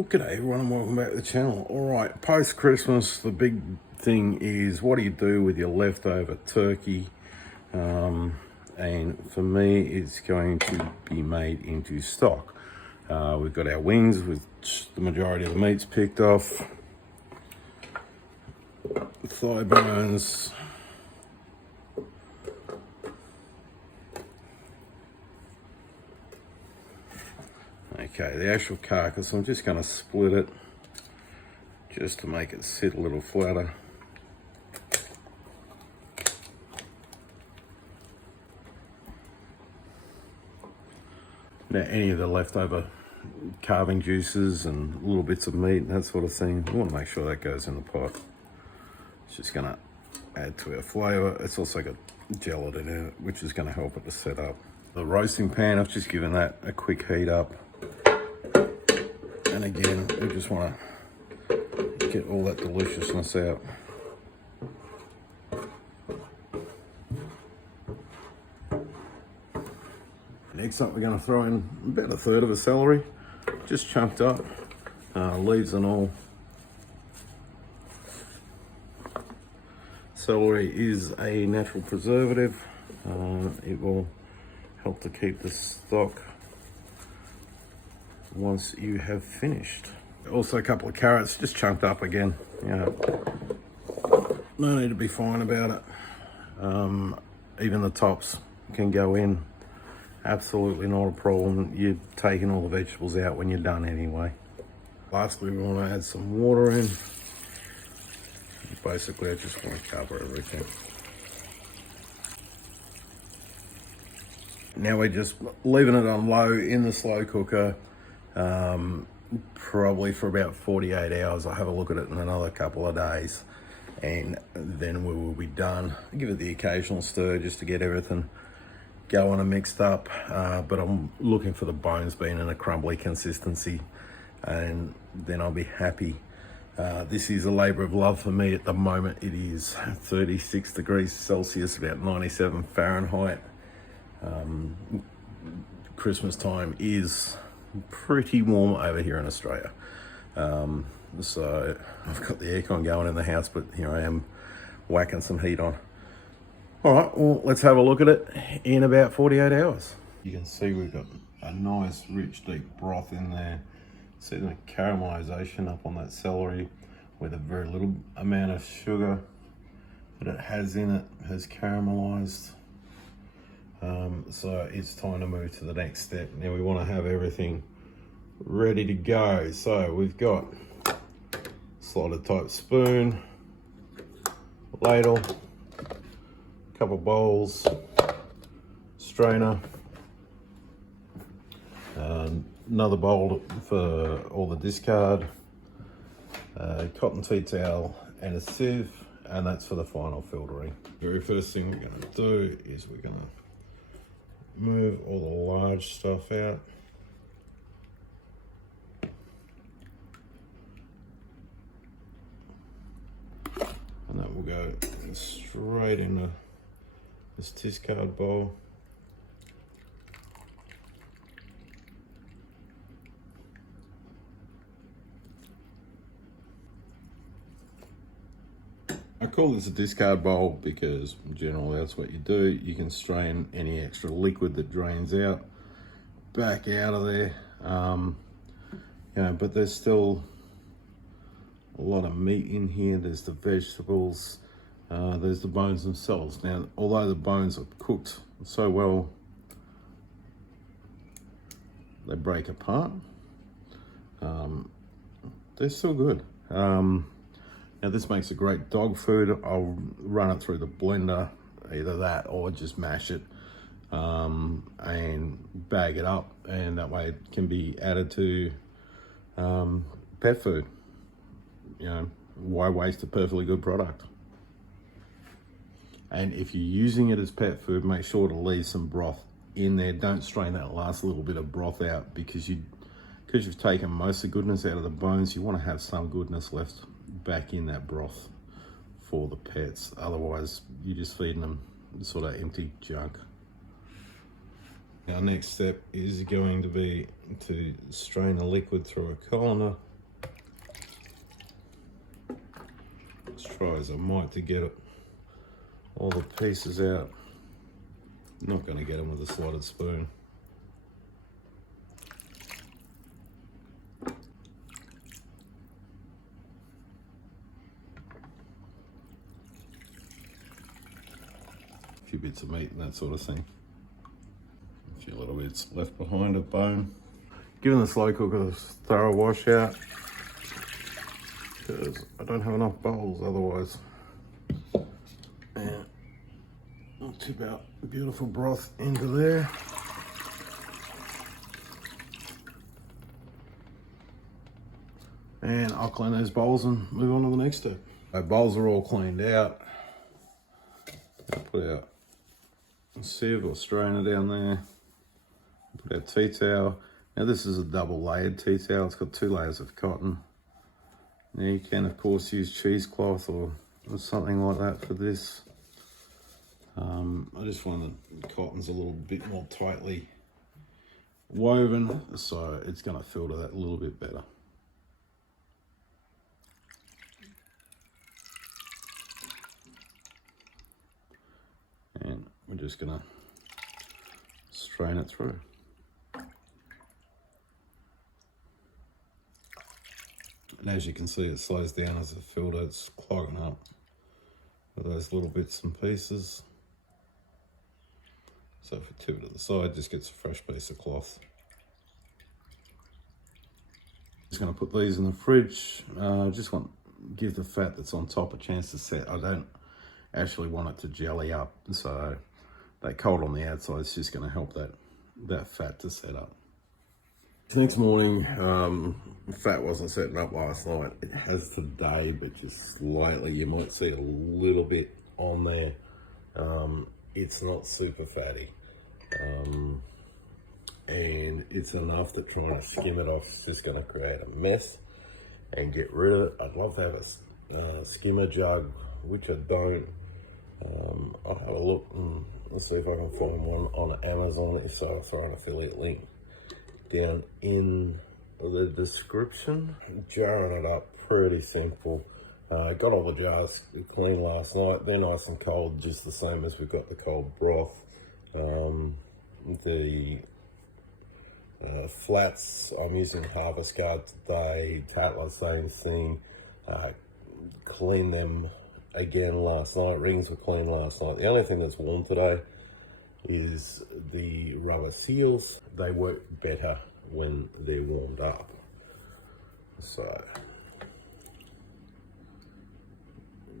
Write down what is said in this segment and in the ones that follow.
Well, g'day everyone and welcome back to the channel. Alright, post-Christmas, the big thing is what do you do with your leftover turkey? And for me, it's going to be made into stock. We've got our wings, which the majority of the meat's picked off. Thigh bones. Okay, the actual carcass, I'm just going to split it just to make it sit a little flatter. Now, any of the leftover carving juices and little bits of meat and that sort of thing, we want to make sure that goes in the pot. It's just going to add to our flavour. It's also got gelatin in it, which is going to help it to set up. The roasting pan, I've just given that a quick heat up. And again, we just want to get all that deliciousness out. Next up, we're going to throw in about a third of a celery, just chunked up, leaves and all. Celery is a natural preservative. It will help to keep the stock once you have finished. Also a couple of carrots, just chunked up again. No need to be fine about it. Even the tops can go in. Absolutely not a problem. You're taking all the vegetables out when you're done anyway. Lastly, we want to add some water in. Basically, I just want to cover everything. Now we're just leaving it on low in the slow cooker, probably for about 48 hours. I'll have a look at it in another couple of days and then we will be done. Give it the occasional stir just to get everything going and mixed up, but I'm looking for the bones being in a crumbly consistency and then I'll be happy. This is a labor of love for me at the moment. It is 36 degrees Celsius, about 97 Fahrenheit. Christmas time is pretty warm over here in Australia. So I've got the aircon going in the house, but here I am whacking some heat on. All right, well, let's have a look at it in about 48 hours. You can see we've got a nice, rich, deep broth in there. See the caramelization up on that celery with a very little amount of sugar that it has in it has caramelized. So it's time to move to the next step. Now we want to have everything ready to go. So we've got slotted type spoon, ladle, couple bowls, strainer, another bowl for all the discard, cotton tea towel and a sieve, and that's for the final filtering. Very first thing we're going to do is we're going to move all the large stuff out. And that will go straight into this discard bowl. I call this a discard bowl because generally that's what you do. You can strain any extra liquid that drains out back out of there. But there's still a lot of meat in here. There's the vegetables, there's the bones themselves. Now, although the bones are cooked so well, they break apart. They're still good. Now this makes a great dog food. I'll run it through the blender, either that or just mash it and bag it up, and that way it can be added to pet food. Why waste a perfectly good product? And if you're using it as pet food, make sure to leave some broth in there. Don't strain that last little bit of broth out because you've taken most of the goodness out of the bones. You want to have some goodness left back in that broth for the pets. Otherwise, you're just feeding them sort of empty junk. Our next step is going to be to strain the liquid through a colander Let's try as I might to get it, all the pieces out. Not going to get them with a slotted spoon. A few bits of meat and that sort of thing. A few little bits left behind of bone. Giving the slow cooker a thorough wash out, because I don't have enough bowls otherwise. And I'll tip out beautiful broth into there. And I'll clean those bowls and move on to the next step. My bowls are all cleaned out. I'll put out a sieve or strainer down there. Put our tea towel. Now this is a double layered tea towel. It's got 2 layers of cotton. Now you can of course use cheesecloth or something like that for this. I just find that the cotton's a little bit more tightly woven, so it's going to filter that a little bit better. And we're just going to strain it through. And as you can see, it slows down as the filter, it's clogging up with those little bits and pieces. So if we tip it to the side, just gets a fresh piece of cloth. Just going to put these in the fridge. Just give the fat that's on top a chance to set. I don't actually want it to jelly up, so that cold on the outside is just going to help that fat to set up. Next morning, fat wasn't setting up last night. It has today, but just slightly. You might see a little bit on there. It's not super fatty. And it's enough that trying to skim it off is just going to create a mess and get rid of it. I'd love to have a skimmer jug, which I don't. I'll have a look and let's see if I can find one on Amazon. If so, I'll throw an affiliate link down in the description. Jarring it up, pretty simple. Got all the jars clean last night. They're nice and cold, just the same as we've got the cold broth. The flats, I'm using Harvest Guard today. Cutler, same thing. Cleaned them again last night. Rings were clean last night. The only thing that's warm today is the rubber seals. They work better when they're warmed up. So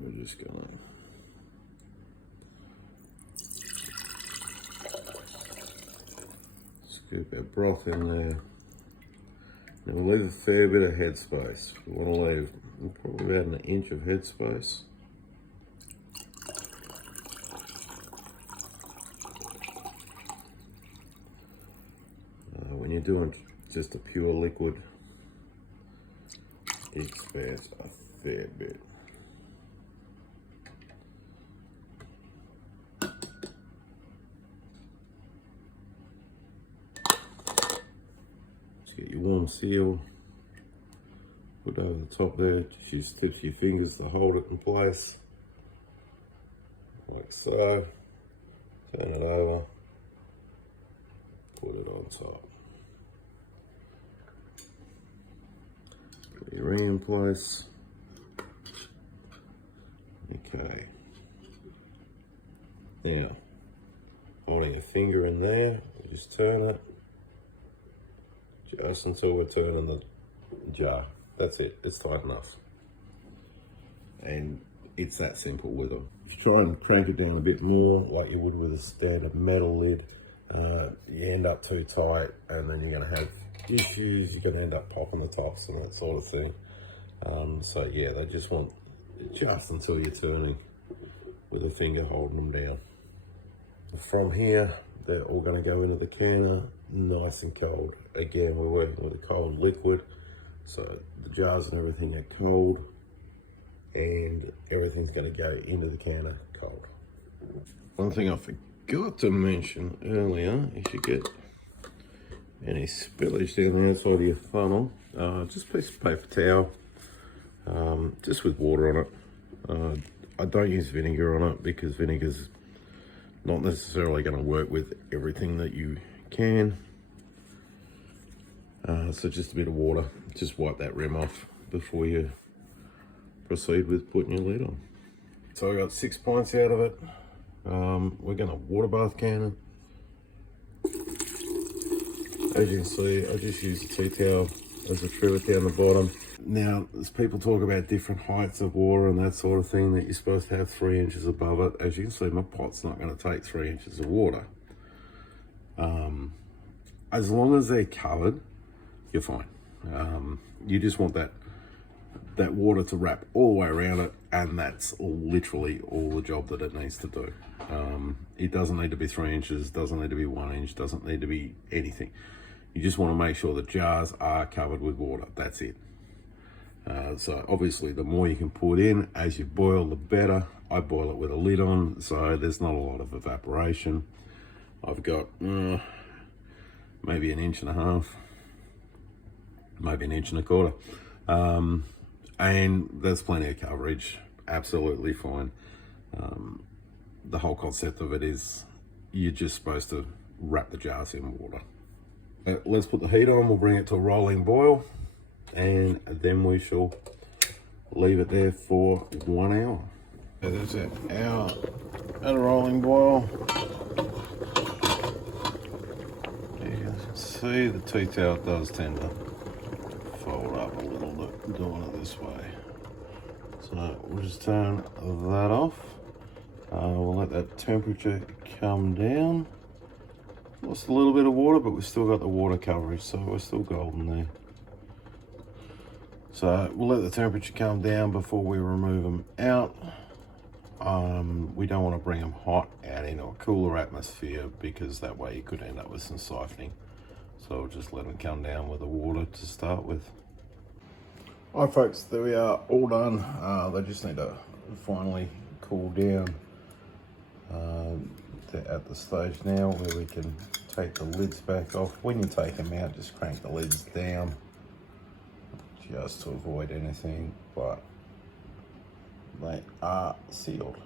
we're just gonna scoop our broth in there. Now we'll leave a fair bit of headspace. We want to leave probably about 1 inch of headspace. When you're doing just a pure liquid, it expands a fair bit. Just get your warm seal, put it over the top there, just use tips of your fingers to hold it in place, like so. Turn it over, put it on top. Put your ring in place. Okay. Now, holding your finger in there, we just turn it just until we're turning the jar. That's it, it's tight enough. And it's that simple with them. If you try and crank it down a bit more, like you would with a standard metal lid, you end up too tight and then you're gonna have issues. You're gonna end up popping the tops and that sort of thing. So yeah, they just want just until you're turning with a finger holding them down. From here, they're all gonna go into the canner, nice and cold. Again, we're working with a cold liquid, so the jars and everything are cold, and everything's going to go into the canner cold. One thing I forgot to mention earlier, if you get any spillage down the outside of your funnel, just a piece of paper towel, just with water on it, I don't use vinegar on it because vinegar's not necessarily going to work with everything that you can. So just a bit of water, just wipe that rim off before you proceed with putting your lid on. So I got 6 pints out of it. We're going to water bath canning. As you can see, I just use a tea towel as a trivet down the bottom. Now, as people talk about different heights of water and that sort of thing, that you're supposed to have 3 inches above it. As you can see, my pot's not going to take 3 inches of water. As long as they're covered, you're fine. You just want that water to wrap all the way around it, and that's literally all the job that it needs to do. It doesn't need to be 3 inches, doesn't need to be 1 inch, doesn't need to be anything. You just want to make sure the jars are covered with water. That's it. So obviously the more you can put in as you boil, the better. I boil it with a lid on, so there's not a lot of evaporation. I've got maybe 1.5 inches, maybe 1.25 inches. And there's plenty of coverage, absolutely fine. The whole concept of it is you're just supposed to wrap the jars in water. Let's put the heat on, we'll bring it to a rolling boil, and then we shall leave it there for 1 hour. So that's it, hour at a rolling boil. You can see the tea towel does tend to fold up a little bit doing it this way. So we'll just turn that off. We'll let that temperature come down. Lost a little bit of water, but we've still got the water coverage, so we're still golden there. So we'll let the temperature come down before we remove them out. We don't want to bring them hot out into a cooler atmosphere, because that way you could end up with some siphoning. So we'll just let them come down with the water to start with. Alright folks, there we are, all done. They just need to finally cool down. They're at the stage now where we can take the lids back off. When you take them out, just crank the lids down just to avoid anything, but they are sealed.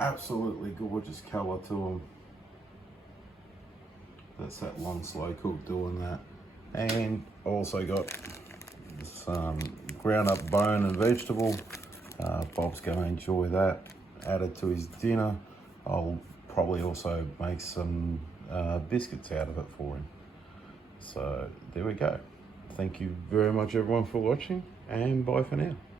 Absolutely gorgeous colour to them. That's that long slow cook doing that. And also got some ground up bone and vegetable. Bob's going to enjoy that, added to his dinner. I'll probably also make some biscuits out of it for him. So there we go. Thank you very much everyone for watching, and bye for now.